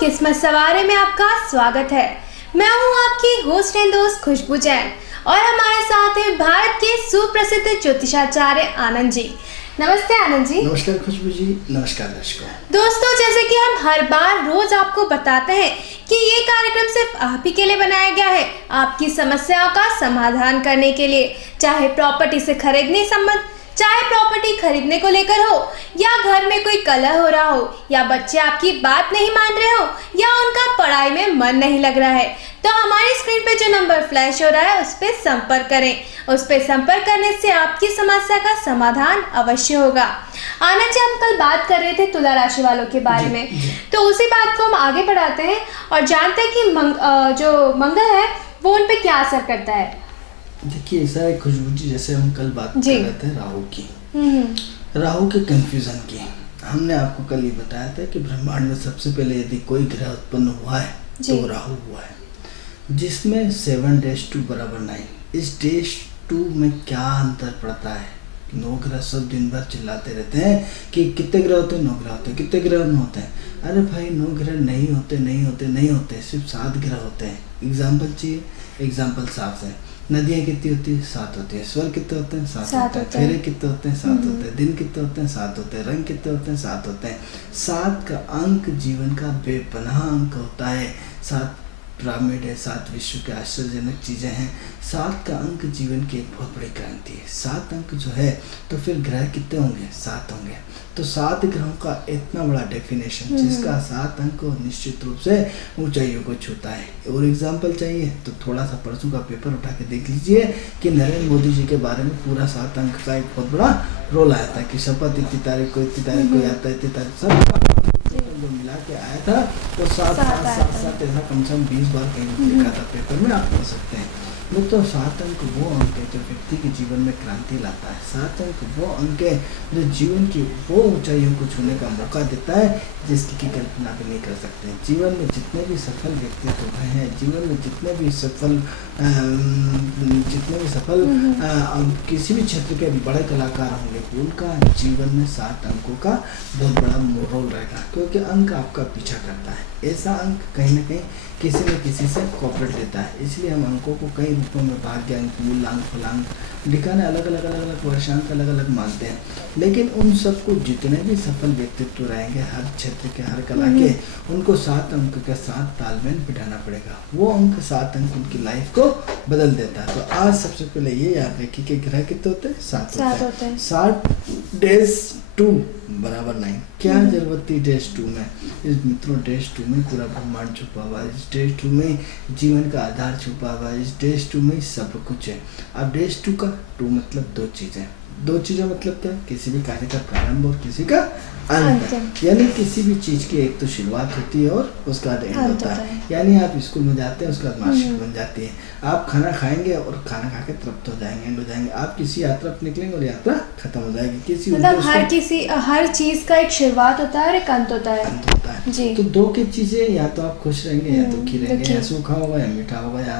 किस्मत सवारे में आपका स्वागत है। मैं हूं आपकी होस्ट एंड दोस्त खुशबू जैन और हमारे साथ हैं भारत के सुप्रसिद्ध ज्योतिषाचार्य आनंद जी। नमस्ते आनंद जी। नमस्कार खुशबू जी। नमस्कार दर्शकों। दोस्तों, जैसे कि हम हर बार रोज आपको बताते हैं कि ये कार्यक्रम सिर्फ आप ही के लिए बनाया गया है, आपकी समस्याओं का समाधान करने के लिए, चाहे प्रॉपर्टी से खरीदने संबंध, चाहे प्रॉपर्टी खरीदने को लेकर हो, या घर में कोई कलह हो रहा हो, या बच्चे आपकी बात नहीं मान रहे हो, या उनका पढ़ाई में मन नहीं लग रहा है, तो हमारी स्क्रीन पे जो नंबर फ्लैश हो रहा है उस पर संपर्क करें। उस पर संपर्क करने से आपकी समस्या का समाधान अवश्य होगा। आनंद जी, हम कल बात कर रहे थे तुला राशि वालों के बारे में, तो उसी बात को हम आगे बढ़ाते हैं और जानते हैं कि जो मंगल है वो उन पे क्या असर करता है। देखिए, ऐसा है खुशबू जी, जैसे हम कल बात कर रहे थे राहु की, राहु के कंफ्यूजन की। हमने आपको कल ये बताया था कि ब्रह्मांड में सबसे पहले यदि कोई ग्रह उत्पन्न हुआ है तो राहु हुआ है, जिसमें 7-2 = 9। इस -2 में क्या अंतर पड़ता है? 9 ग्रह सब दिन भर चिल्लाते रहते हैं कि कितने ग्रह होते हैं, 9 ग्रह होते हैं, कितने ग्रह नहीं होते हैं। अरे भाई, 9 ग्रह नहीं होते, सिर्फ 7 ग्रह होते हैं। एग्जाम्पल चाहिए, एग्जाम्पल साफ है। नदियाँ कितनी होती है? 7 होती है। स्वर कितने होते हैं? 7 होते हैं। फेरे कितने होते हैं? 7 होते हैं। दिन कितने होते हैं? 7 होते हैं। रंग कितने होते हैं? 7 होते हैं। 7 का अंक जीवन का बेपनाह अंक होता है। 7 पिरामिड है, 7 विश्व के आश्चर्यजनक चीज़ें हैं। 7 का अंक जीवन की एक बहुत बड़ी क्रांति है। 7 अंक जो है, तो फिर ग्रह कितने होंगे? 7 होंगे। तो 7 ग्रहों का इतना बड़ा डेफिनेशन, जिसका 7 अंक निश्चित रूप से ऊंचाइयों को छूता है। और एग्जाम्पल चाहिए तो थोड़ा सा परसों का पेपर उठा के देख लीजिए कि नरेंद्र मोदी जी के बारे में पूरा 7 अंक का एक बहुत बड़ा रोल आया था कि शपथ इतनी तारीख को आता है, इतनी तारीख सब जो मिला के आया था, तो 7 ऐसा कम से कम 20 बार कहीं लिखा था पेपर में, आप पढ़ सकते हैं। तो 7 अंक वो अंक है जो व्यक्ति के जीवन में क्रांति लाता है। 7 अंक वो अंक है जो जीवन की वो ऊंचाइयों को छूने का मौका देता है जिसकी कल्पना भी नहीं कर सकते। जीवन में जितने भी सफल व्यक्तित्व हैं, जीवन में जितने भी सफल किसी भी क्षेत्र के बड़े कलाकार होंगे, उनका जीवन में 7 अंकों का बहुत बड़ा रोल रहेगा, क्योंकि अंक आपका पीछा करता है। ऐसा अंक कहीं ना कहीं किसी न किसी से कॉपरेट लेता है। इसलिए हम अंकों को कई रूपों में भाग्य अंक, मूलांक, फलांक दिखाने अलग अलग वर्षांक अलग अलग मानते हैं। लेकिन उन सबको जितने भी सफल व्यक्तित्व रहेंगे हर क्षेत्र के, हर कला के, उनको 7 अंक के साथ तालमेल बिठाना पड़ेगा। वो अंक 7 अंक उनकी लाइफ को बदल देता है। तो आज सबसे पहले ये याद रखिए कि ग्रह कितने होते हैं? 7 होते हैं। 7-2 = 9। क्या जरूरत थी -2 में? इस मित्रों, -2 में पूरा ब्रह्मांड छुपा हुआ है। इस -2 में जीवन का आधार छुपा हुआ है। इस -2 में सब कुछ है। अब -2 का 2 मतलब 2 चीज़ें। 2 चीज़ें मतलब क्या? किसी भी कार्य का प्रारंभ और किसी का अंत। यानी किसी भी चीज़ की एक तो शुरुआत होती है और उसका एंड होता है। यानी आप स्कूल में जाते हैं, उसका मार्कशीट बन जाती है। आप खाना खाएंगे और खाना खा के तृप्त हो जाएंगे, एंड हो जाएंगे। आप किसी यात्रा पर निकलेंगे और यात्रा खत्म हो जाएगी। किसी मतलब हर चीज़ का एक शुरुआत होता है और एक अंत होता है। जी। तो 2 की चीज़ें, या तो आप खुश रहेंगे या दुखी रहेंगे, या सूखा होगा या मीठा होगा, या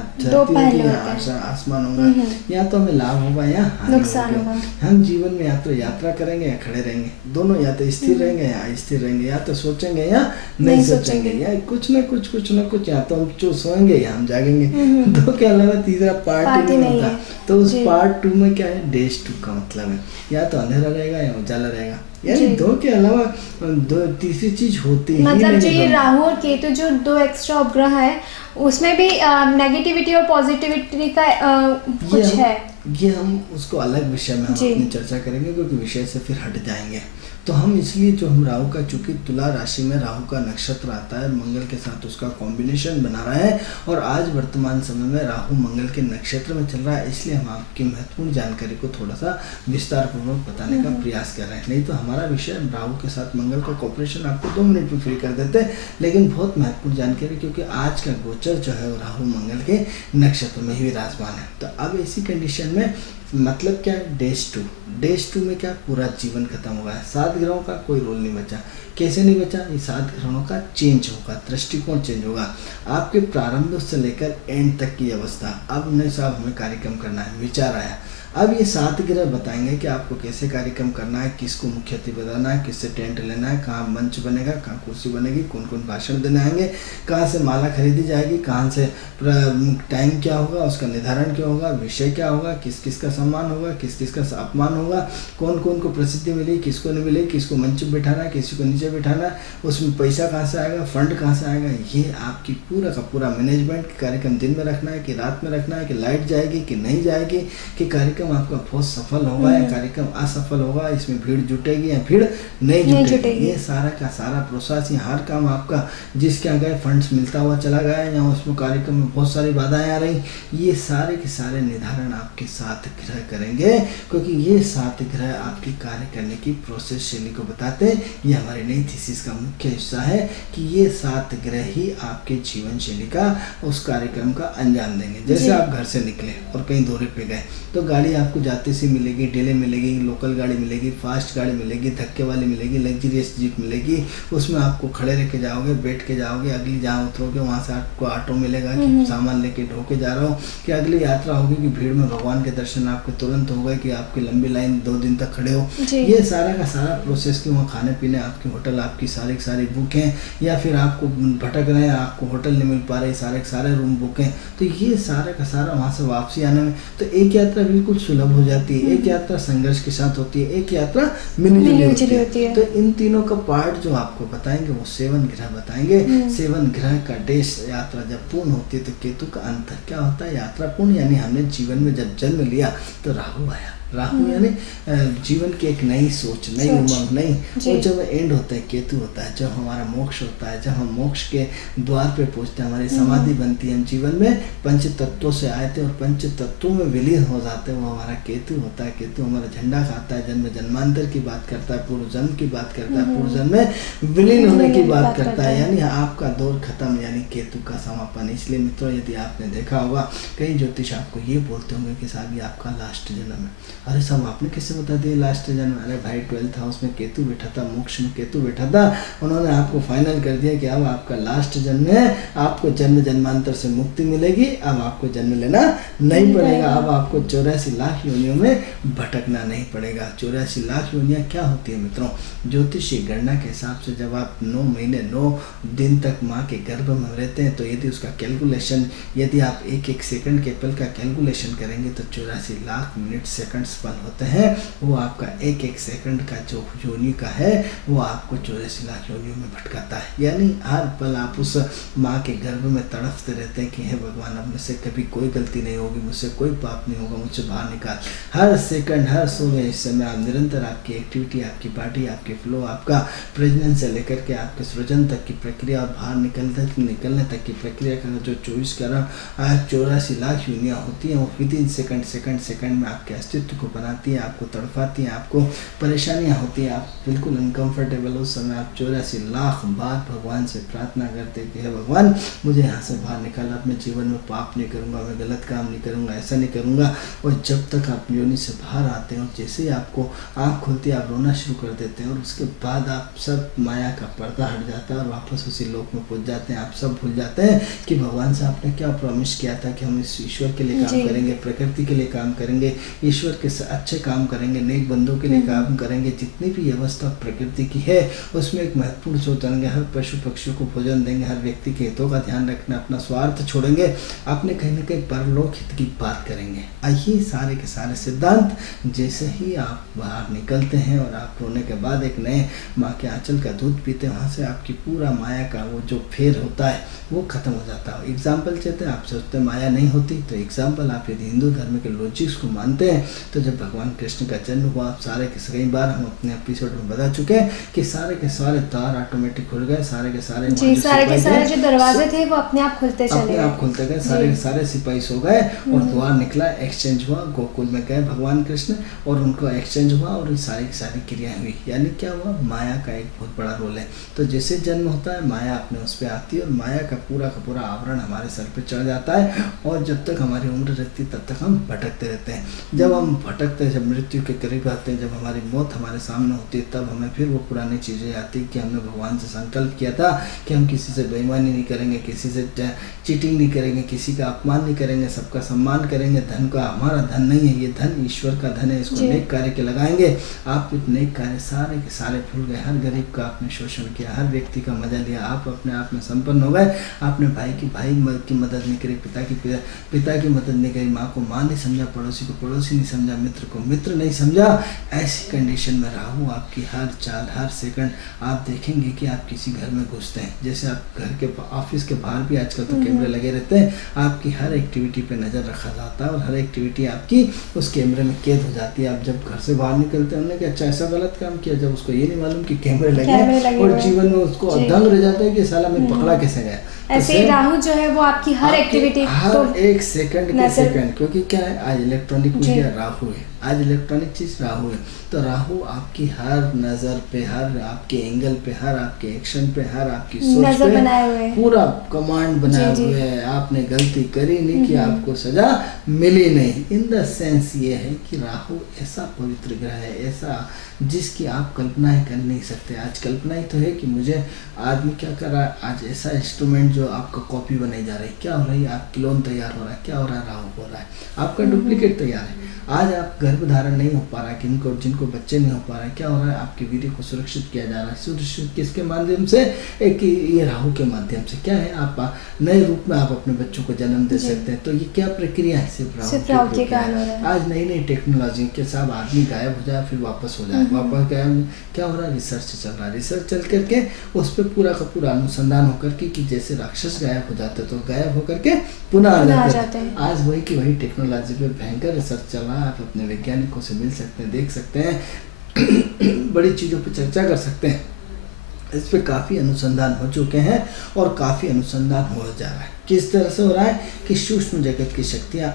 आसमान होगा, या तो हमें लाभ होगा या नुकसान होगा। हम जीवन में या तो यात्रा करेंगे या खड़े रहेंगे, दोनों, या तो स्थिर रहेंगे या अस्थिर रहेंगे, या तो सोचेंगे या नहीं सोचेंगे, या कुछ ना कुछ, या तो हम जो सोएंगे या हम जागेंगे। 2 के अलावा तीसरा पार्ट ही नहीं होता। तो उस पार्ट 2 में क्या है? -2 का मतलब है या तो अंधेरा रहेगा या उजाला रहेगा। यानी 2 के अलावा तीसरी चीज होती है। मतलब जो ये राहु और केतु जो 2 एक्स्ट्रा उपग्रह है, उसमें भी नेगेटिविटी और पॉजिटिविटी का कुछ है। ये हम उसको अलग विषय में हम अपनी चर्चा करेंगे, क्योंकि विषय से फिर हट जाएंगे। तो हम इसलिए जो हम राहु का, चूंकि तुला राशि में राहु का नक्षत्र आता है, मंगल के साथ उसका कॉम्बिनेशन बना रहा है, और आज वर्तमान समय में राहु मंगल के नक्षत्र में चल रहा है, इसलिए हम आपकी महत्वपूर्ण जानकारी को थोड़ा सा विस्तार पूर्वक बताने का प्रयास कर रहे हैं। नहीं तो हमारा विषय राहु के साथ मंगल का कॉपरेशन आपको 2 मिनट में फ्री कर देते हैं, लेकिन बहुत महत्वपूर्ण जानकारी, क्योंकि आज का गोचर जो है वो राहु मंगल के नक्षत्र में ही विराजमान है। तो अब ऐसी कंडीशन में मतलब क्या है? -2 में क्या? पूरा जीवन खत्म होगा। 7 ग्रहों का कोई रोल नहीं बचा। कैसे नहीं बचा? ये 7 ग्रहों का चेंज होगा, दृष्टिकोण चेंज होगा। आपके प्रारंभ से लेकर एंड तक की अवस्था। अब नहीं साहब, हमें कार्यक्रम करना है, विचार आया, अब ये 7 ग्रह बताएंगे कि आपको कैसे कार्यक्रम करना है, किसको मुख्य अतिथि बनाना है, किससे टेंट लेना है, कहाँ मंच बनेगा, कहाँ कुर्सी बनेगी, कौन कौन भाषण देने आएंगे, कहाँ से माला खरीदी जाएगी, कहाँ से टाइम क्या होगा, उसका निर्धारण क्या होगा, विषय क्या होगा, किस किस का सम्मान होगा, किस किस का अपमान होगा, कौन कौन को प्रसिद्धि मिलेगी, किसको नहीं मिलेगी, किसको मंच में बैठाना है, किसी को नीचे बैठाना है, उसमें पैसा कहाँ से आएगा, फंड कहाँ से आएगा। ये आपकी पूरा का पूरा मैनेजमेंट कार्यक्रम दिन में रखना है कि रात में रखना है, कि लाइट जाएगी कि नहीं जाएगी, कि कार्यक्रम आपका बहुत सफल होगा या कार्यक्रम असफल होगा, इसमें भीड़ जुटेगी या भीड़ नहीं जुटेगी। ये सारा का सारा प्रोसेस, ये हर काम आपका जिसके यहाँ गए फंड्स मिलता हुआ चला गया या उसमें कार्यक्रम में बहुत सारी बाधाएं आ रही, ये सारे के सारे निर्धारण आपके 7 ग्रह करेंगे, क्योंकि ये 7 ग्रह आपकी कार्य करने की प्रोसेस शैली को बताते हैं। ये हमारी नई थीसिस का मुख्य हिस्सा है कि ये 7 ग्रह ही आपके जीवन शैली का उस कार्यक्रम का अंजाम देंगे। जैसे आप घर से निकले और कहीं दौरे पे गए तो गाड़ी आपको जाते से मिलेगी, डिले मिलेगी, लोकल गाड़ी मिलेगी, फास्ट गाड़ी मिलेगी, धक्के वाली मिलेगी, लग्जरियस जीप मिलेगी, उसमें आपको खड़े रह के जाओगे, बैठ के जाओगे, अगली जहाँ उतरोगे वहाँ से आपको ऑटो मिलेगा कि सामान लेके ढो के जा रहा हो, कि अगली यात्रा होगी कि भीड़ में भगवान के दर्शन आपके तुरंत हो गए, कि आपकी लंबी लाइन 2 दिन तक खड़े हो। ये सारा का सारा प्रोसेस कि वहाँ खाने पीने आपकी होटल आपकी सारी बुक हैं, या फिर आपको भटक रहे हैं, आपको होटल नहीं मिल पा रहे, सारे रूम बुक हैं, तो ये सारा का सारा वहाँ से वापसी आने में तो एक यात्रा बिल्कुल सुलभ हो जाती है, एक यात्रा संघर्ष के साथ होती है, एक यात्रा मिलीजुली होती है। तो इन तीनों का पार्ट जो आपको बताएंगे वो 7 ग्रह बताएंगे। 7 ग्रह का देश यात्रा जब पूर्ण होती है तो केतु का अंत क्या होता है, यात्रा पूर्ण, यानी हमने जीवन में जब जन्म लिया तो राहु आया। राहु यानी जीवन की एक नई सोच, नई उमंग, नई, और जब एंड होता है केतु होता है, जब हमारा मोक्ष होता है, जब हम मोक्ष के द्वार पे पहुंचते हैं, हमारी समाधि बनती है, हम जीवन में पंच तत्वों से आए थे और पंच तत्वों में विलीन हो जाते हैं, वो हमारा केतु होता है। केतु हमारा झंडा खाता है, जन्म जन्मांतर की बात करता है, पूर्व जन्म की बात करता है, पूर्व जन्म में विलीन होने की बात करता है, यानी आपका दौर खत्म, यानी केतु का समापन। इसलिए मित्रों, यदि आपने देखा होगा कई ज्योतिष आपको ये बोलते होंगे कि साहब ये आपका लास्ट जन्म है। अरे साहब आपने कैसे बता दिया लास्ट जन्म? अरे भाई 12th हाउस में केतु बैठा था, मोक्ष में केतु बैठा था, उन्होंने आपको फाइनल कर दिया कि अब आपका लास्ट जन्म है, आपको जन्म जन्मांतर से मुक्ति मिलेगी, अब आपको जन्म लेना नहीं पड़ेगा, अब आपको 84 लाख योनियों में भटकना नहीं पड़ेगा। 84 लाख योनियाँ क्या होती है मित्रों? ज्योतिषी गणना के हिसाब से जब आप 9 महीने 9 दिन तक माँ के गर्भ में रहते हैं तो यदि उसका कैलकुलेशन, यदि आप एक सेकंड के पल का कैलकुलेशन करेंगे तो 84 लाख मिनट सेकंड्स पल होते हैं। वो आपका एक सेकंड का जो योनि का है वो आपको 84 लाख योनियों में भटकाता है। यानी हर पल आप उस माँ के गर्भ में तड़पते रहते हैं कि हे भगवान, अब मुझसे कभी कोई गलती नहीं होगी, मुझसे कोई पाप नहीं होगा, मुझसे बाहर निकाल। हर सेकंड, हर समय, इस समय आप निरंतर आपकी एक्टिविटी, आपकी बॉडी, आपकी फ्लो, आपका प्रेग्नेंस से लेकर के आपके सृजन तक की प्रक्रिया और बाहर निकलने तक की प्रक्रिया का जो 24 करोड़ 84 लाख योनियाँ होती हैं, वो विदिन सेकंड में आपके अस्तित्व को बनाती है, आपको तड़पाती हैं, आपको परेशानियां होती हैं, आप बिल्कुल अनकंफर्टेबल। उस समय आप 84 लाख बार भगवान से प्रार्थना करते हैं कि हे भगवान, मुझे यहाँ से बाहर निकाल, अब मैं जीवन में पाप नहीं करूँगा, मैं गलत काम नहीं करूँगा, ऐसा नहीं करूँगा। और जब तक आप योनि से बाहर आते हैं और जैसे ही आपको आँख खुलती है आप रोना शुरू कर देते हैं, और उसके बाद आप सब माया का पर्दा हट जाता है और वापस उसी लोक में पहुँच जाते हैं। आप सब भूल जाते हैं कि भगवान से आपने क्या प्रॉमिस किया था कि हम इस ईश्वर के लिए काम करेंगे, प्रकृति के लिए काम करेंगे, ईश्वर के अच्छे काम करेंगे, नेक बंदों के लिए काम करेंगे। जितनी भी व्यवस्था प्रकृति की है उसमें एक महत्वपूर्ण सोचेंगे, हर पशु पक्षियों को भोजन देंगे, हर व्यक्ति के हितों का ध्यान रखना, अपना स्वार्थ छोड़ेंगे, अपने कहीं न कहीं परलोक हित की बात करेंगे। ये सारे के सारे सिद्धांत जैसे ही आप बाहर निकलते हैं और आप रोने के बाद एक नए माँ के आंचल का दूध पीते हैं, वहाँ से आपकी पूरा माया का वो जो फेर होता है वो खत्म हो जाता है। एग्जाम्पल चाहते हैं, आप सोचते हैं माया नहीं होती, तो एग्जाम्पल आप यदि हिंदू धर्म के लॉजिक्स को मानते हैं तो जब भगवान कृष्ण का जन्म हुआ, आप सारे के कई बार हम अपने एपिसोड में बता चुके हैं कि सारे के सारे द्वार ऑटोमेटिक खुल गए, सारे के सारे जो दरवाजे थे वो अपने आप खुलते गए, सारे के सारे सिपाही सो गए और द्वार निकला, एक्सचेंज हुआ, गोकुल में गए भगवान कृष्ण और उनको एक्सचेंज हुआ और सारी की सारी क्रियाएं हुई। यानी क्या हुआ? माया का एक बहुत बड़ा रोल है। तो जैसे जन्म होता है माया अपने उस पर आती है और माया का पूरा आवरण हमारे सर पे चढ़ जाता है और जब तक हमारी उम्र रहती तब तक हम भटकते रहते हैं। जब हम भटकते हैं, जब मृत्यु के करीब आते हैं, जब हमारी मौत हमारे सामने होती है, तब हमें फिर वो पुरानी चीज़ें आती कि हमने भगवान से संकल्प किया था कि हम किसी से बेईमानी नहीं करेंगे, किसी से चीटिंग नहीं करेंगे, किसी का अपमान नहीं करेंगे, सबका सम्मान करेंगे। धन का हमारा धन नहीं है, ये धन ईश्वर का धन है, इसको नेक कार्य के लगाएंगे। आप नेक कार्य सारे के सारे भूल गए, हर गरीब का आपने शोषण किया, हर व्यक्ति का मजा लिया, आप अपने आप में संपन्न हो गए। आपने भाई की मदद नहीं करी, पिता की मदद नहीं करी, माँ को माँ नहीं समझा, पड़ोसी को पड़ोसी नहीं समझा, मित्र को मित्र नहीं समझा। ऐसी कंडीशन में राहु आपकी हर चाल हर सेकंड आप देखेंगे कि आप किसी घर में घुसते हैं, जैसे आप घर के ऑफिस के बाहर भी आजकल तो कैमरे लगे रहते हैं, आपकी हर एक्टिविटी पे नज़र रखा जाता है और हर एक्टिविटी आपकी उस कैमरे में कैद हो जाती है। आप जब घर से बाहर निकलते हैं, उन्होंने अच्छा ऐसा गलत काम किया, जब उसको ये नहीं मालूम कि कैमरे लगे और जीवन में उसको दंग रह जाता है कि साला मैं पकड़ा कैसे गया। ऐसे राहु जो है वो आपकी हर एक्टिविटी हर एक सेकंड के सेकंड, क्योंकि क्या है आज इलेक्ट्रॉनिक मीडिया राहु है, आज इलेक्ट्रॉनिक चीज राहु है, तो राहु आपकी हर नजर पे, हर आपके एंगल पे, हर आपके एक्शन पे, हर आपकी सोच पे पूरा कमांड बनाए हुए है। आपने गलती करी नहीं कि आपको सजा मिली नहीं। इन द सेंस ये है कि राहु ऐसा पवित्र ग्रह है, ऐसा जिसकी आप कल्पना ही कर नहीं सकते। आज कल्पना ही तो है कि मुझे आदमी क्या कर रहा है, आज ऐसा इंस्ट्रूमेंट जो आपका कॉपी बनाई जा रही है, क्या हो रही है, आप क्लोन तैयार हो रहा है, क्या हो रहा है, राहु हो रहा है, आपका डुप्लीकेट तैयार है। आज आप गर्भ धारण नहीं हो पा रहा है, जिनको बच्चे नहीं हो पा रहे हैं, क्या हो रहा है, आपके वीर्य को सुरक्षित किया जा रहा है। सुरक्षित किसके माध्यम से, एक ये राहु के माध्यम से। क्या है, आप नए रूप में आप अपने बच्चों को जन्म दे सकते हैं। तो ये क्या प्रक्रिया है, सिर्फ राहु की प्रक्रिया। आज नई नई टेक्नोलॉजी के साथ आदमी गायब हो जाए फिर वापस हो जाए, वापस गायब, क्या हो रहा है, रिसर्च चल रहा है। रिसर्च चल करके उस पर पूरा का पूरा अनुसंधान होकर के कि जैसे राक्षस गायब हो जाते तो गायब होकर के पुनः आ जाते हैं। आज वही की वही टेक्नोलॉजी पे भयंकर रिसर्च चल रहा है। आप अपने वैज्ञानिकों से मिल सकते हैं, देख सकते हैं, बड़ी चीज़ों पे चर्चा कर सकते हैं। इस पे काफ़ी अनुसंधान हो चुके हैं और काफ़ी अनुसंधान हो जा रहा है। किस तरह से हो रहा है कि सूक्ष्म जगत की शक्तियाँ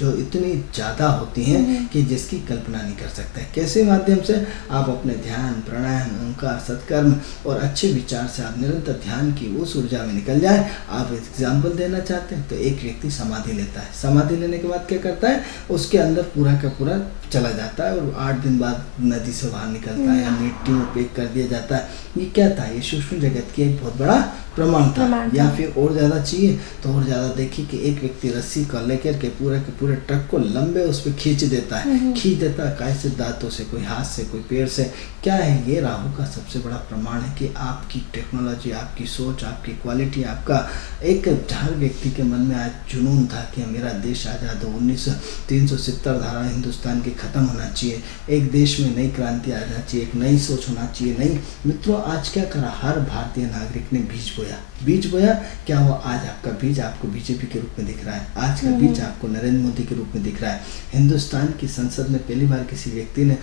जो इतनी ज़्यादा होती हैं कि जिसकी कल्पना नहीं कर सकते। कैसे माध्यम से, आप अपने ध्यान, प्राणायाम, ओंकार, सत्कर्म और अच्छे विचार से आप निरंतर ध्यान की उस ऊर्जा में निकल जाए। आप एग्जाम्पल देना चाहते हैं तो एक व्यक्ति समाधि लेता है, समाधि लेने के बाद क्या करता है, उसके अंदर पूरा का पूरा चला जाता है और 8 दिन बाद नदी से बाहर निकलता है या मिट्टी में पैक कर दिया जाता है। ये क्या था, ये सूक्ष्म जगत की एक बहुत बड़ा प्रमाण था। या फिर और ज़्यादा चाहिए तो और ज़्यादा देखिए कि एक व्यक्ति रस्सी को लेकर के पूरे ट्रक को लंबे उस पर खींच देता है, कैसे, दांतों से, कोई हाथ से, कोई पैर से। क्या है, ये राहु का सबसे बड़ा प्रमाण है कि आपकी टेक्नोलॉजी, आपकी सोच, आपकी क्वालिटी, आपका एक हर व्यक्ति के मन में आज जुनून था कि मेरा देश आज़ाद हो, 1970 धारा हिंदुस्तान की ख़त्म होना चाहिए, एक देश में नई क्रांति आना चाहिए, एक नई सोच होना चाहिए। नहीं मित्रों, आज क्या करा, हर भारतीय नागरिक ने बीज बोया। क्या हुआ, आज आपका बीज आपको बीजेपी के रूप में दिख रहा है, आज का बीज आपको नरेंद्र मोदी के रूप में दिख रहा है। हिंदुस्तान की संसद में पहली बार किसी व्यक्ति ने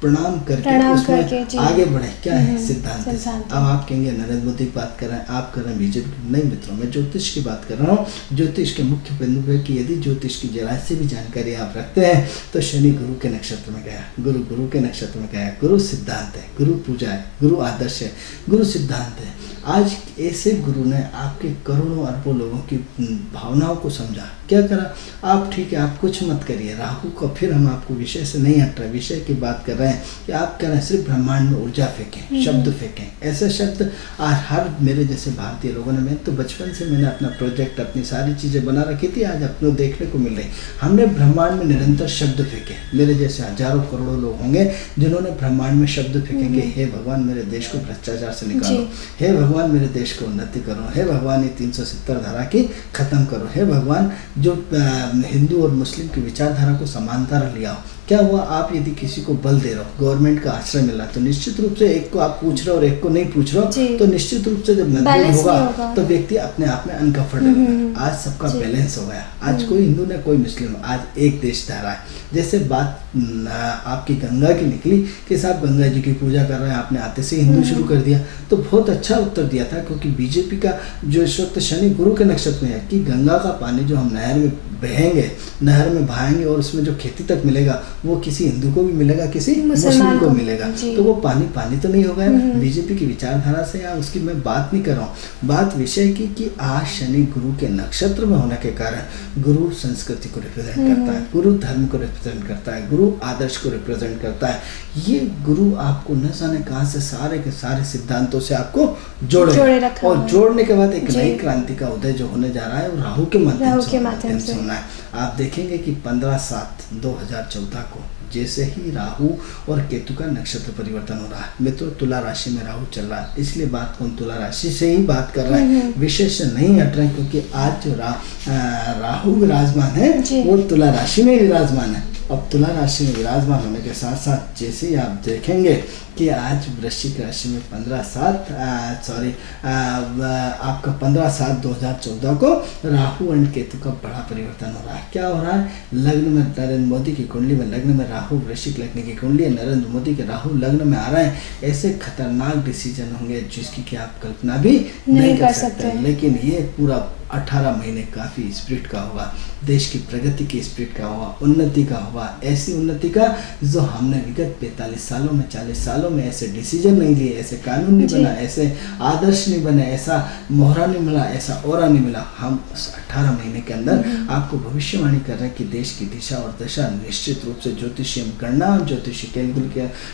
प्रणाम करके उसमें आगे बढ़े। क्या है, सिद्धांत। अब आप कहेंगे नरेंद्र मोदी की बात कर रहे हैं, आप कर रहे हैं बीजेपी। नहीं मित्रों, मैं ज्योतिष की बात कर रहा हूँ। ज्योतिष के मुख्य बिंदु है कि यदि ज्योतिष की जरा से भी जानकारी आप रखते हैं तो शनि गुरु के नक्षत्र में गया, गुरु के नक्षत्र में गया। गुरु सिद्धांत है, गुरु पूजा है, गुरु आदर्श है, गुरु सिद्धांत है। आज ऐसे गुरु ने आपके करोड़ों अरबों लोगों की भावनाओं को समझा। क्या करा, आप ठीक है, आप कुछ मत करिए राहु को। फिर हम आपको विषय से नहीं हट रहे, विषय की बात कर रहे हैं कि आप कह रहे हैं सिर्फ ब्रह्मांड में ऊर्जा फेंकें, शब्द फेंकें। ऐसे शब्द आज हर मेरे जैसे भारतीय लोगों ने, मैं तो बचपन से मैंने अपना प्रोजेक्ट, अपनी सारी चीज़ें बना रखी थी, आज अपने देखने को मिल रही। हमने ब्रह्मांड में निरंतर शब्द फेंके। मेरे जैसे हजारों करोड़ों लोग होंगे जिन्होंने ब्रह्मांड में शब्द फेंकेंगे, हे भगवान मेरे देश को भ्रष्टाचार से निकालो, हे भगवान मेरे देश को उन्नति करो, हे भगवान ये 370 धारा की खत्म करो, हे भगवान जो हिंदू और मुस्लिम की विचारधारा को समानता ले आओ। क्या हुआ, आप यदि किसी को बल दे रहे हो, गवर्नमेंट का आश्रय मिल रहा है, तो निश्चित रूप से एक को आप पूछ रहे हो और एक को नहीं पूछ रहे हो, तो निश्चित रूप से जब मतभेद होगा तो व्यक्ति अपने आप में अनकंफर्टेबल। आज सबका बैलेंस हो गया। आज कोई हिंदू ने, कोई मुस्लिम, आज एक देश धारा है। जैसे बात आपकी गंगा की निकली कि साहब गंगा जी की पूजा कर रहे हैं, आपने आते से हिंदू शुरू कर दिया, तो बहुत अच्छा उत्तर दिया था। क्योंकि बीजेपी का जो इस वक्त शनि गुरु के नक्षत्र में है कि गंगा का पानी जो हम नहर में बहेंगे, नहर में बहाएंगे और उसमें जो खेती तक मिलेगा वो किसी हिंदू को भी मिलेगा, किसी मुस्लिम को मिलेगा। तो वो पानी पानी तो नहीं होगा। बीजेपी की विचारधारा से या उसकी मैं बात नहीं कर रहा हूँ, बात विषय की कि आज शनि गुरु के नक्षत्र में होने के कारण गुरु संस्कृति को रिप्रेजेंट करता है, गुरु धर्म को रिप्रेजेंट करता है, गुरु आदर्श को रिप्रेजेंट करता है। ये गुरु आपको न जाने कहाँ से सारे के सारे सिद्धांतों से आपको जोड़े और जोड़ने के बाद एक नई क्रांति का उदय जो होने जा रहा है वो राहु के माध्यम से होना है। आप देखेंगे कि 15/7/2014 को जैसे ही राहु और केतु का नक्षत्र परिवर्तन हो रहा है, मित्रों तुला राशि में राहु चल रहा है, इसलिए बात कौन तुला राशि से ही बात कर रहा है, विशेष से नहीं हट रहे, क्योंकि आज जो राहु विराजमान है वो तुला राशि में विराजमान है। अब तुला राशि में विराजमान होने के साथ साथ जैसे ही आप देखेंगे कि आज वृश्चिक राशि में 15/7 2014 को राहु एंड केतु का बड़ा परिवर्तन हो रहा है। क्या हो रहा है, लग्न में नरेंद्र मोदी की कुंडली में लग्न में राहु, वृश्चिक लग्न की कुंडली है, नरेंद्र मोदी के राहु लग्न में आ रहे हैं। ऐसे खतरनाक डिसीजन होंगे जिसकी कि आप कल्पना भी नहीं कर सकते। लेकिन ये पूरा 18 महीने काफ़ी स्पिरिट का होगा, देश की प्रगति की स्पिरिट का होगा, उन्नति का होगा, ऐसी उन्नति का जो हमने विगत 45 सालों में 40 सालों में ऐसे डिसीजन नहीं लिए, ऐसे कानून नहीं बना, ऐसे आदर्श नहीं बने, ऐसा मोहरा नहीं मिला, ऐसा ओरा नहीं मिला। हम उस 18 महीने के अंदर आपको भविष्यवाणी कर रहे हैं कि देश की दिशा और दशा निश्चित रूप से ज्योतिषीय गणना और ज्योतिषीय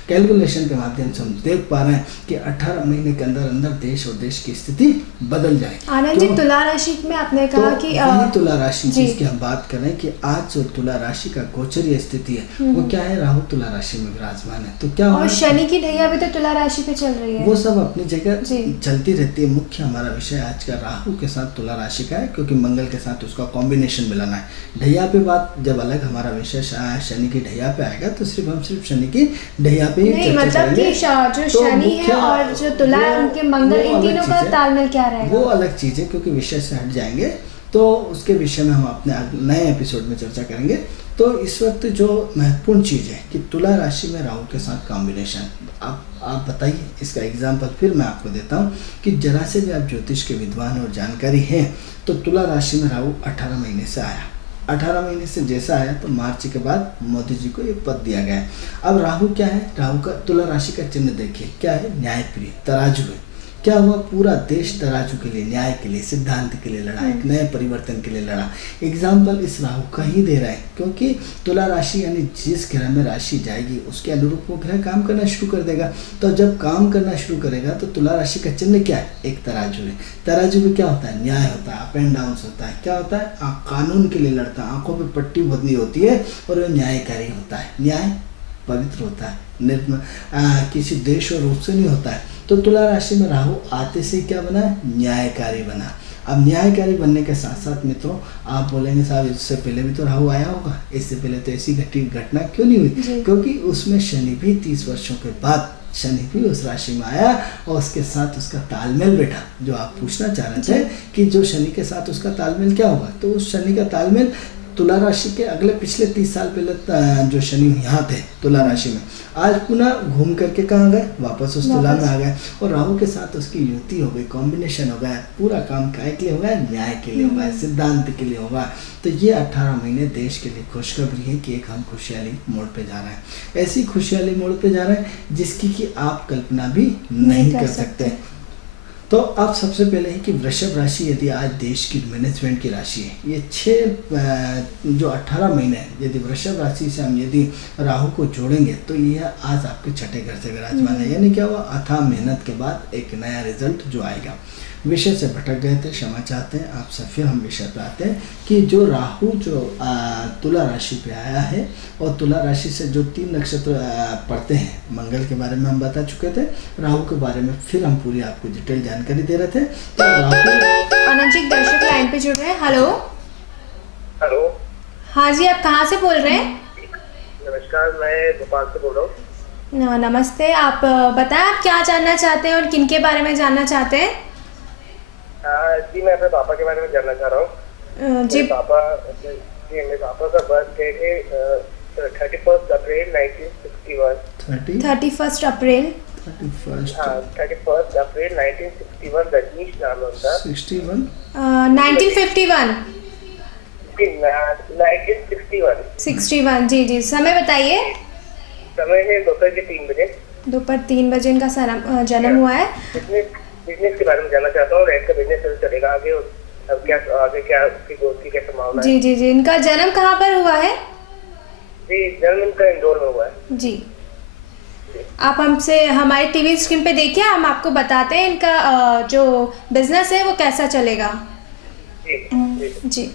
कैलकुलेशन के माध्यम से हम देख पा रहे हैं कि 18 महीने के अंदर अंदर देश और देश की स्थिति बदल जाएगी। आनंद जी, तुला राशि में आपने कहा कि तुला राशि जिसकी हम बात कर रहे हैं कि आज जो तुला राशि का गोचरीय स्थिति है वो क्या है, राहु तुला राशि में विराजमान है। तो क्या और शनि की ढैया भी तो तुला राशि पे चल रही है, वो सब अपनी जगह चलती रहती है। मुख्य हमारा विषय आज का राहु के साथ तुला राशि का है, क्योंकि मंगल के साथ उसका कॉम्बिनेशन मिलाना है। ढैया पे बात जब अलग हमारा विषय शनि की ढैया पे आएगा तो हम सिर्फ शनि की ढैया पे ही चर्चा करेंगे। जो शनि है और जो तुला है उनके मंगल, इन तीनों का तालमेल क्या रहेगा वो अलग चीज है, क्योंकि विषय से हट जाएंगे तो उसके विषय में हम अपने नए एपिसोड में चर्चा करेंगे। तो इस वक्त जो महत्वपूर्ण चीज़ है कि तुला राशि में राहु के साथ कॉम्बिनेशन, आप बताइए इसका एग्जांपल फिर मैं आपको देता हूँ कि जरा से भी आप ज्योतिष के विद्वान और जानकारी हैं तो तुला राशि में राहु 18 महीने से आया, 18 महीने से जैसा आया तो मार्च के बाद मोदी जी को एक पद दिया गया है। अब राहु क्या है, राहु का तुला राशि का चिन्ह देखिए क्या है, न्यायप्रिय, तराजू है। क्या हुआ, पूरा देश तराजू के लिए, न्याय के लिए, सिद्धांत के लिए लड़ा, एक नए परिवर्तन के लिए लड़ा। एग्जाम्पल इस राहु का ही दे रहा है, क्योंकि तुला राशि यानी जिस ग्रह में राशि जाएगी उसके अनुरूप वो ग्रह काम करना शुरू कर देगा। तो जब काम करना शुरू करेगा तो तुला राशि का चिन्ह क्या है, एक तराजू है। तराजू में क्या होता है, न्याय होता है, अप एंड डाउन होता है। क्या होता है, कानून के लिए लड़ता है, आंखों पर पट्टी बंधी होती है और वह न्यायकारी होता है। न्याय पवित्र होता है, किसी देश और रूप से नहीं होता है। तो तुला राशि में राहु आते से क्या बना, न्यायकारी बना। अब न्यायकारी बनने के साथ साथ मित्रों आप बोलेंगे साहब इससे पहले भी तो राहु आया होगा, इससे पहले तो ऐसी घटना क्यों नहीं हुई, क्योंकि उसमें शनि भी 30 वर्षों के बाद शनि भी उस राशि में आया और उसके साथ उसका तालमेल बैठा। जो आप पूछना चाह रहे थे कि जो शनि के साथ उसका तालमेल क्या होगा, तो उस शनि का तालमेल तुला राशि के अगले पिछले 30 साल पहले जो शनि यहाँ थे तुला राशि में, आज पुनः घूम करके कहाँ गए, वापस उस तुला में आ गए और राहु के साथ उसकी युति हो गई, कॉम्बिनेशन हो गया। पूरा काम काय के लिए होगा, न्याय के लिए होगा, सिद्धांत के लिए होगा। तो ये 18 महीने देश के लिए खुशखबरी है कि एक हम खुशहाली मोड़ पे जा रहे हैं, ऐसी खुशहाली मोड़ पे जा रहे हैं जिसकी कि आप कल्पना भी नहीं कर सकते। तो अब सबसे पहले है कि वृषभ राशि यदि आज देश की मैनेजमेंट की राशि है, ये 6 जो 18 महीने यदि वृषभ राशि से हम यदि राहु को जोड़ेंगे तो ये आज आपके छठे घर से विराजमान है। यानी क्या हुआ, अथाह मेहनत के बाद एक नया रिजल्ट जो आएगा। विषय से भटक गए थे, क्षमा चाहते हैं आपसे। फिर हम विषय पे आते हैं कि जो राहु जो तुला राशि पे आया है और तुला राशि से जो 3 नक्षत्र पढ़ते हैं, मंगल के बारे में हम बता चुके थे, राहु के बारे में फिर हम पूरी आपको डिटेल जानकारी दे रहे थे। तो आनंद जी दर्शक लाइन पे जुड़ रहे हैं। हेलो हेलो, हाँ जी, आप कहाँ से बोल रहे हैं? नमस्कार, मैं भोपाल से बोल रहा हूँ। नमस्ते, आप बताएं आप क्या जानना चाहते हैं और किन के बारे में जानना चाहते हैं? जी मैं अपने पापा के बारे में जानना चाह रहा हूँ। जी मेरे पापा का बर्थ डेट है 31 अप्रैल 1961। 31 अप्रैल 31 अप्रैल 1961। रजनीश नाम है उनका। 61 1951 61। जी जी, समय बताइए। समय है दोपहर के 3 बजे। दोपहर 3 बजे इनका जन्म हुआ है। बिजनेस के बारे में जानना चाहता हूँ, रेट का बिजनेस कैसे चलेगा आगे, अब क्या आगे क्या उसकी ग्रोथ की क्या संभावना है? जी जी जी, इनका जन्म कहाँ पर हुआ है? जी, जन्म इनका इंदौर में हुआ है। जी, आप हमसे हमारे टीवी स्क्रीन पे देखिए, हम आपको बताते हैं इनका जो बिजनेस है वो कैसा चलेगा। जी जी।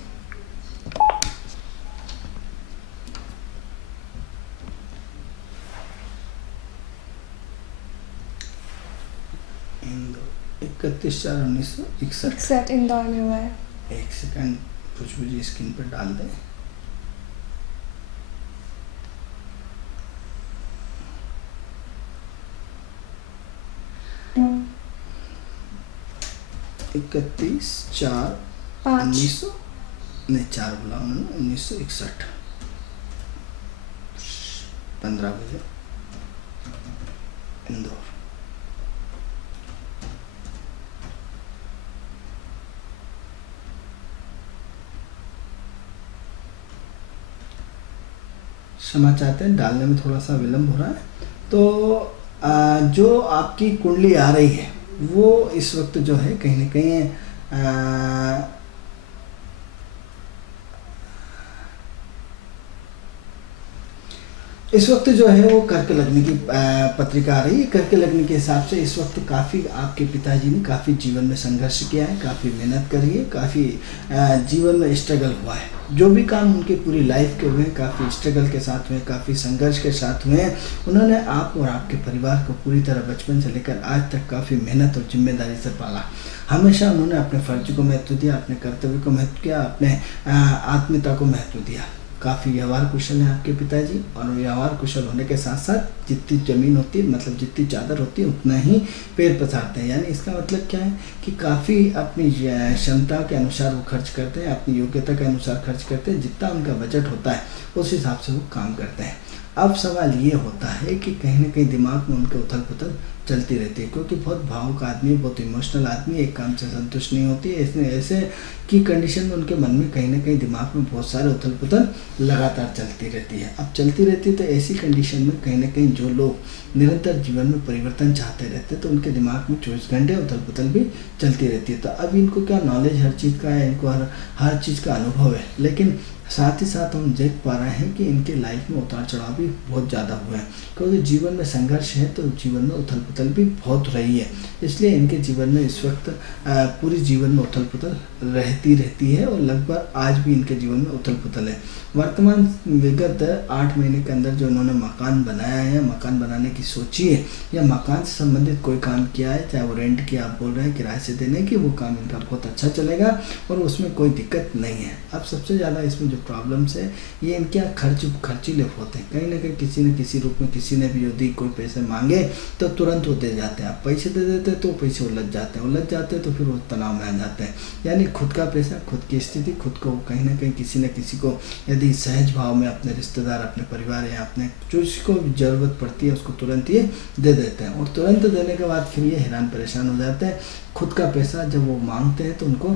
इंदौर 31/4/1961 इंदौर में हुआ है। एक सेकंड खुशबू जी स्क्रीन पर डाल दें। इकतीस 4/1900 नहीं 4 बोला उन्होंने 1961 15 बजे इंदौर। क्षमा चाहते हैं, डालने में थोड़ा सा विलम्ब हो रहा है। तो जो आपकी कुंडली आ रही है वो इस वक्त जो है कहीं ना कहीं इस वक्त जो है वो कर्क लग्न की पत्रिका आ रही है। कर्क लग्न के हिसाब से इस वक्त काफ़ी आपके पिताजी ने काफ़ी जीवन में संघर्ष किया है, काफ़ी मेहनत करी है, काफ़ी जीवन में स्ट्रगल हुआ है। जो भी काम उनके पूरी लाइफ के हुए हैं काफ़ी स्ट्रगल के साथ हुए, काफ़ी संघर्ष के साथ हुए हैं। उन्होंने आप और आपके परिवार को पूरी तरह बचपन से लेकर आज तक काफ़ी मेहनत और जिम्मेदारी से पाला। हमेशा उन्होंने अपने फर्ज को महत्व दिया, अपने कर्तव्य को महत्व किया, अपने आत्मीयता को महत्व दिया। काफ़ी व्यवहार कुशल हैं आपके पिताजी, और व्यवहार कुशल होने के साथ साथ जितनी ज़मीन होती है, मतलब जितनी चादर होती है उतना ही पैर पसारते हैं। यानी इसका मतलब क्या है कि काफ़ी अपनी क्षमता के अनुसार वो खर्च करते हैं, अपनी योग्यता के अनुसार खर्च करते हैं। जितना उनका बजट होता है उस हिसाब से वो काम करते हैं। अब सवाल ये होता है कि कहीं ना कहीं दिमाग में उनके उथल पुथल चलती रहती है, क्योंकि बहुत भावुक आदमी, बहुत इमोशनल आदमी, एक काम से संतुष्ट नहीं होती है। इसने ऐसे की कंडीशन में उनके मन में कहीं ना कहीं दिमाग में बहुत सारे उथल पुथल लगातार चलती रहती है। अब चलती रहती है तो ऐसी कंडीशन में कहीं ना कहीं जो लोग निरंतर जीवन में परिवर्तन चाहते रहते हैं तो उनके दिमाग में 24 घंटे उथल पुथल भी चलती रहती है। तो अब इनको क्या नॉलेज हर चीज़ का है, इनको हर चीज़ का अनुभव है, लेकिन साथ ही साथ हम देख पा रहे हैं कि इनके लाइफ में उतार चढ़ाव भी बहुत ज़्यादा हुए हैं, क्योंकि जीवन में संघर्ष है तो जीवन में उथल पुथल भी बहुत रही है। इसलिए इनके जीवन में इस वक्त पूरी जीवन में उथल पुथल रहती है, और लगभग आज भी इनके जीवन में उथल पुथल है। वर्तमान विगत 8 महीने के अंदर जो उन्होंने मकान बनाया है, मकान बनाने की सोची है, या मकान से संबंधित कोई काम किया है, चाहे वो रेंट की आप बोल रहे हैं किराए से देने की, वो काम इनका बहुत अच्छा चलेगा और उसमें कोई दिक्कत नहीं है। अब सबसे ज़्यादा इसमें जो प्रॉब्लम्स है ये इनके खर्चीले होते हैं। कहीं ना कहीं किसी न किसी रूप में किसी ने भी यदि कोई पैसे मांगे तो तुरंत वो दे जाते हैं। आप पैसे दे देते हैं तो पैसे उलझ जाते हैं तो फिर वो तनाव में आ जाते हैं। यानी खुद का पैसा, खुद की स्थिति, खुद को कहीं ना कहीं किसी न किसी को यदि सहज भाव में अपने रिश्तेदार, अपने परिवार या अपने जो जिसको ज़रूरत पड़ती है उसको तुरंत ये दे देते हैं, और तुरंत देने के बाद फिर ये हैरान परेशान हो जाते हैं। खुद का पैसा जब वो मांगते हैं तो उनको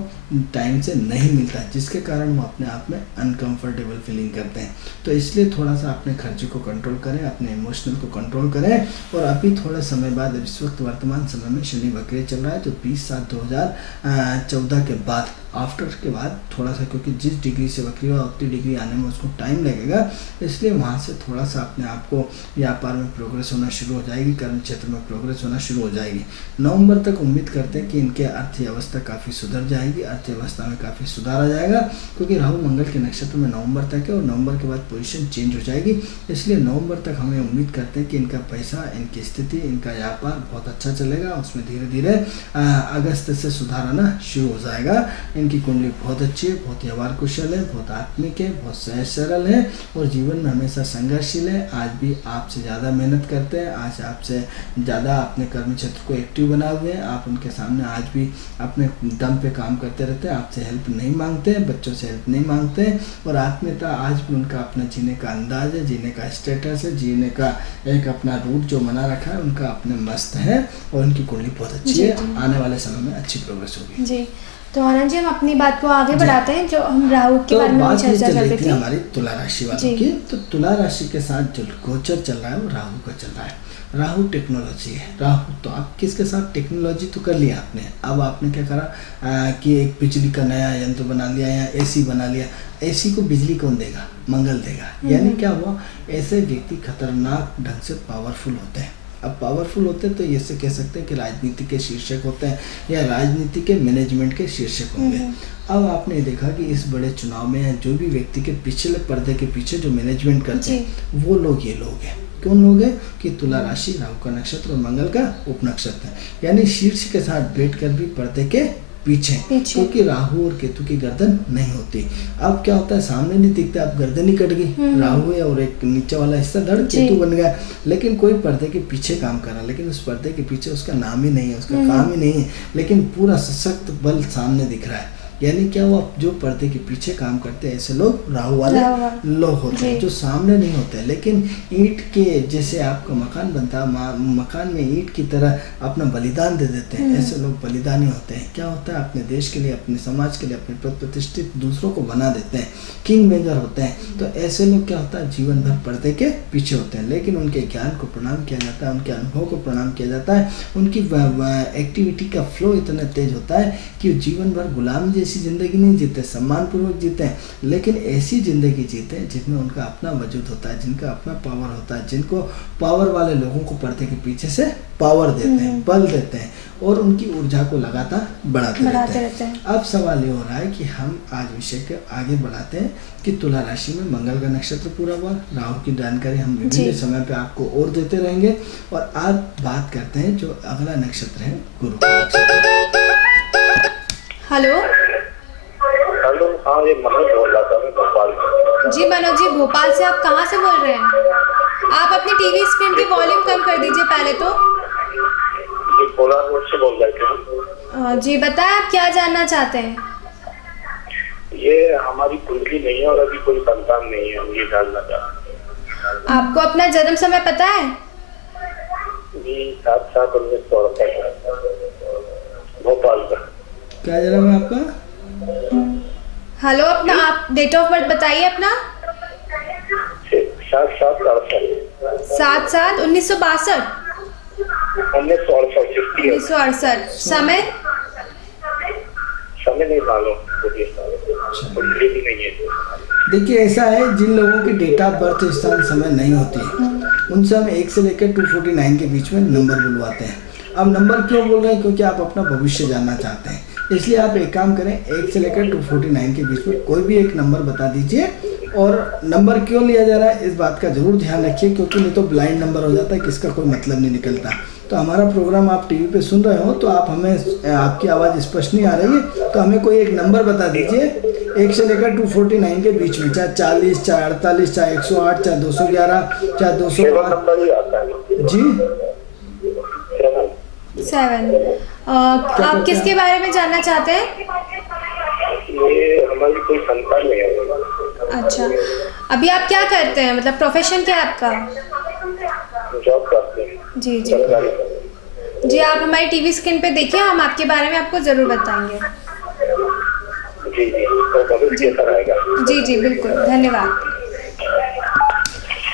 टाइम से नहीं मिलता, जिसके कारण वो अपने आप में अनकंफर्टेबल फीलिंग करते हैं। तो इसलिए थोड़ा सा अपने खर्चे को कंट्रोल करें, अपने इमोशनल को कंट्रोल करें। और अभी थोड़े समय बाद, इस वक्त वर्तमान समय में शनि वक्री चल रहा है, जो 20/7/2014 के बाद आफ्टर के बाद थोड़ा सा, क्योंकि जिस डिग्री से वक्री हुआ उतनी डिग्री आने में उसको टाइम लगेगा, इसलिए वहाँ से थोड़ा सा अपने आप को व्यापार में प्रोग्रेस होना शुरू हो जाएगी, कर्म क्षेत्र में प्रोग्रेस होना शुरू हो जाएगी। नवंबर तक उम्मीद करते हैं कि इनके अर्थव्यवस्था काफ़ी सुधर जाएगी, अर्थव्यवस्था में काफ़ी सुधार आ जाएगा, क्योंकि राहु मंगल के नक्षत्र में नवंबर तक है और नवंबर के बाद पोजीशन चेंज हो जाएगी। इसलिए नवंबर तक हमें उम्मीद करते हैं कि इनका पैसा, इनकी स्थिति, इनका व्यापार बहुत अच्छा चलेगा। उसमें धीरे धीरे अगस्त से सुधार आना शुरू हो जाएगा। इनकी कुंडली बहुत अच्छी है, बहुत व्यवहार कुशल है, बहुत आत्मिक है, बहुत सहज सरल है और जीवन में हमेशा संघर्षशील है। आज भी आपसे ज़्यादा मेहनत करते हैं, आज आपसे ज़्यादा अपने कर्म क्षेत्र को एक्टिव बना हुए हैं। आप उनके सामने आज भी अपने दम पे काम करते रहते हैं, आपसे हेल्प नहीं मांगते हैं, बच्चों से हेल्प नहीं मांगते हैं, और आत्मीयता आज भी उनका अपना जीने का अंदाज है, जीने का स्टेटस है, जीने का एक अपना रूट जो बना रखा है उनका अपने मस्त है, और उनकी कुंडली बहुत अच्छी है। आने वाले समय में अच्छी प्रोग्रेस होगी। जी, तो आनंद जी, हम अपनी बात को आगे बढ़ाते हैं, जो हम राहु के बारे में चर्चा कर रहे थे हमारी तुला राशि वालों की। तो तुला राशि के साथ जो गोचर चल रहा है वो राहु का चल रहा है। राहु टेक्नोलॉजी है। राहु तो आप किसके साथ टेक्नोलॉजी तो कर लिया आपने, अब आपने क्या करा कि एक बिजली का नया यंत्र बना लिया या एसी बना लिया। एसी को बिजली कौन देगा? मंगल देगा। यानी क्या हुआ, ऐसे व्यक्ति खतरनाक ढंग से पावरफुल होते हैं। अब पावरफुल होते हैं तो ये से कह सकते हैं कि राजनीति के शीर्षक होते हैं या राजनीति के मैनेजमेंट के शीर्षक होंगे। अब आपने देखा कि इस बड़े चुनाव में जो भी व्यक्ति के पिछले पर्दे के पीछे जो मैनेजमेंट करते हैं वो लोग ये लोग हैं। कौन लोग हैं कि तुला राशि, राहु का नक्षत्र और मंगल का उपनक्षत्र है। यानी शीर्ष के साथ बैठकर भी पर्दे के पीछे क्योंकि राहु और केतु की गर्दन नहीं होती। अब क्या होता है, सामने नहीं दिखता, अब गर्दन ही कट गई, राहु है और एक नीचे वाला हिस्सा धड़ केतु बन गया। लेकिन कोई पर्दे के पीछे काम कर रहा, लेकिन उस पर्दे के पीछे उसका नाम ही नहीं है, उसका काम ही नहीं है, लेकिन पूरा सशक्त बल सामने दिख रहा है। यानी क्या हुआ, जो पर्दे के पीछे काम करते हैं ऐसे लोग राहु वाले लोग होते हैं, जो सामने नहीं होते हैं। लेकिन ईंट के जैसे आपका मकान बनता है, मकान में ईंट की तरह अपना बलिदान दे देते हैं, ऐसे लोग बलिदानी होते हैं। क्या होता है, अपने देश के लिए, अपने समाज के लिए, अपने प्रतिष्ठित दूसरों को बना देते हैं, किंग मेकर होते हैं। तो ऐसे लोग क्या होता है, जीवन भर पर्दे के पीछे होते हैं, लेकिन उनके ज्ञान को प्रणाम किया जाता है, उनके अनुभव को प्रणाम किया जाता है। उनकी एक्टिविटी का फ्लो इतना तेज होता है कि जीवन भर गुलाम ऐसी जिंदगी नहीं जीते, सम्मानपूर्वक जीते हैं, लेकिन ऐसी जिंदगी जीते हैं जिसमें उनका अपना वजूद होता है, जिनका अपना पावर होता है, जिनको पावर वाले लोगों को पर्दे के पीछे से पावर देते हैं, बल देते हैं और उनकी ऊर्जा को लगातार बढ़ाते रहते हैं। अब सवाल ये हो रहा है कि हम आज विषय के आगे बढ़ाते हैं कि तुला राशि में मंगल का नक्षत्र पूरा हुआ। राहु की जानकारी हम विभिन्न समय पे आपको और देते रहेंगे। और आज बात करते हैं जो अगला नक्षत्र है, गुरु का नक्षत्र। हेलो, हाँ, ये मनोज बोल रहा था मैं भोपाल से। जी मनोज जी, भोपाल से आप कहाँ से बोल रहे हैं? आप अपनी टीवी स्क्रीन की वॉल्यूम कम कर दीजिए पहले तो। जी, कोलार रोड से बोल रहे थे। जी बताएं, आप क्या जानना चाहते हैं? ये हमारी कुंडली नहीं है और अभी कोई संतान नहीं है, हम ये जानना चाहते हैं। आपको अपना जन्म समय पता है? जी, 7/7/1968 भोपाल का। क्या जन्म है आपका? हेलो, अपना आप डेट ऑफ बर्थ बताइए अपना। 7/7/1962। 1968। समय नहीं मालूम, भी नहीं है। देखिए ऐसा है, जिन लोगों की डेट ऑफ बर्थ, स्थान, समय नहीं होती है उनसे हम 1 से लेकर 249 के बीच में नंबर बुलवाते हैं। अब नंबर क्यों बोल रहे हैं? क्योंकि आप अपना भविष्य जानना चाहते हैं। इसलिए आप एक काम करें, 1 से लेकर 249 के बीच में कोई भी एक नंबर बता दीजिए। और नंबर क्यों लिया जा रहा है इस बात का जरूर ध्यान रखिए, क्योंकि नहीं तो ब्लाइंड नंबर हो जाता है, किसका कोई मतलब नहीं निकलता। तो हमारा प्रोग्राम आप टीवी पे सुन रहे हो तो आप हमें, आपकी आवाज़ स्पष्ट नहीं आ रही है तो हमें कोई एक नंबर बता दीजिए 1 से लेकर 249 के बीच में, चाहे 40, चाहे 48, चाहे 108, चाहे 211, चाहे 205। जी 7। आप किसके बारे में जानना चाहते हैं? ये हमारी कोई संतान नहीं है। अच्छा, अभी आप क्या करते हैं, मतलब प्रोफेशन क्या है आपका? जॉब करते हैं। जी जी जी, आप हमारी टीवी स्क्रीन पे देखिए, हम आपके बारे में आपको जरूर बताएंगे। जी जी, तो भविष्य कैसा रहेगा? जी जी बिल्कुल, धन्यवाद।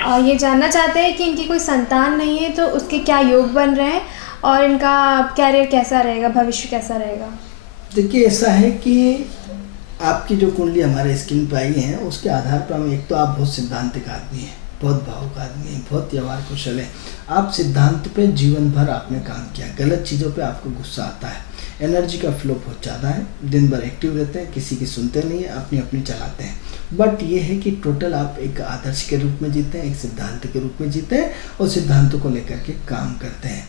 और ये जानना चाहते हैं कि इनकी कोई संतान नहीं है तो उसके क्या योग बन रहे हैं और इनका कैरियर कैसा रहेगा, भविष्य कैसा रहेगा। देखिए ऐसा है कि आपकी जो कुंडली हमारे स्क्रीन पर आई है उसके आधार पर हम, एक तो आप बहुत सिद्धांतिक आदमी हैं, बहुत भावुक आदमी है, बहुत व्यवहार कुशल है। आप सिद्धांत पे जीवन भर आपने काम किया, गलत चीज़ों पे आपको गुस्सा आता है, एनर्जी का फ्लो बहुत ज़्यादा है, दिन भर एक्टिव रहते हैं, किसी की सुनते नहीं है, अपनी अपनी चलाते हैं। बट ये है कि टोटल आप एक आदर्श के रूप में जीते हैं, एक सिद्धांत के रूप में जीते हैं और सिद्धांतों को लेकर के काम करते हैं।